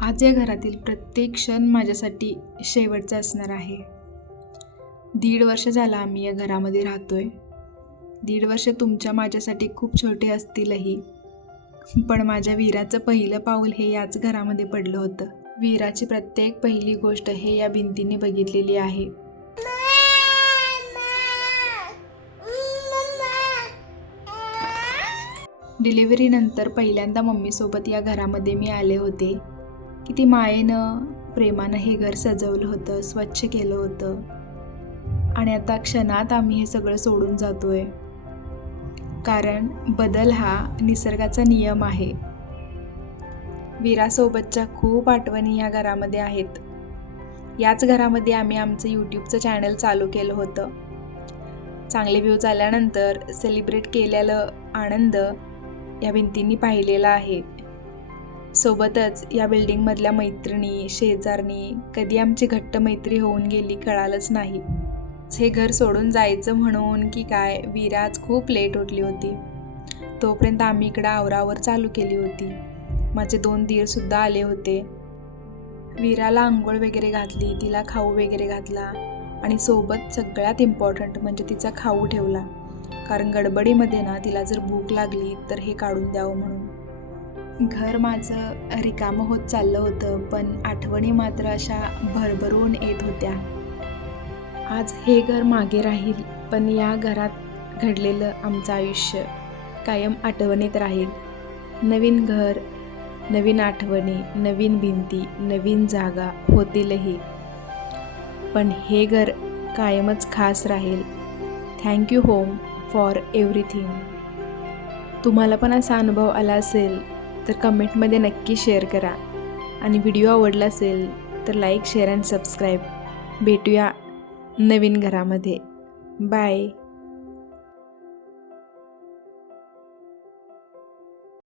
आज या घरातील प्रत्येक क्षण माझ्यासाठी शेवटचा असणार आहे. 1.5 वर्ष झाला आम्ही या घरामध्ये राहतोय. 1.5 वर्ष तुमच्या माझ्यासाठी खूप छोटे असतीलही, पण माझ्या वीराचं पहिलं पाऊल हे याच घरामध्ये पडलं होतं. वीराची प्रत्येक पहिली गोष्ट हे या भिंतीने बघितलेली आहे. डिलिव्हरीनंतर पहिल्यांदा मम्मीसोबत या घरामध्ये मी आले होते. किती मायेनं प्रेमानं हे घर सजवलं होतं, स्वच्छ केलं होतं. आणि आता क्षणात आम्ही हे सगळं सोडून जातोय, कारण बदल हा निसर्गाचा नियम आहे. वीरासोबतच्या खूप आठवणी या घरामध्ये आहेत. याच घरामध्ये आम्ही आमचं यूट्यूबचं चॅनल चालू केलं होतं. चांगले व्ह्यूज आल्यानंतर सेलिब्रेट केलेलं आनंद या भिंतींनी पाहिलेला आहे. सोबतच या बिल्डिंगमधल्या मैत्रिणी, शेजारणी कधी आमची घट्ट मैत्री होऊन गेली कळालंच नाही. हे घर सोडून जायचं म्हणून की काय, वीरा आज खूप लेट उठली होती. तोपर्यंत आम्ही इकडं आवरावर चालू केली होती. माझे 2 दीरसुद्धा आले होते. वीराला आंघोळ वगैरे घातली, तिला खाऊ वगैरे घातला आणि सोबत सगळ्यात इम्पॉर्टंट म्हणजे तिचा खाऊ ठेवला, कारण गडबडीमध्ये ना तिला जर भूक लागली तर हे काढून द्यावं म्हणून. घर माझं रिकामं होत चाललं होतं, पण आठवणी मात्र अशा भरभरून येत होत्या. आज हे घर मागे राहील, पण या घरात घडलेलं आमचं आयुष्य कायम आठवणीत राहील. नवीन घर, नवीन आठवणी, नवीन भिंती, नवीन जागा होतीलही, पण हे घर कायमच खास राहील. Thank you home for everything. तुम्हाला पण असा अनुभव आला असेल तर कमेंटमध्ये नक्की शेअर करा. आणि व्हिडिओ आवडला असेल तर लाईक, शेअर अँड सबस्क्राईब. भेटूया नवीन घरामध्ये. बाय.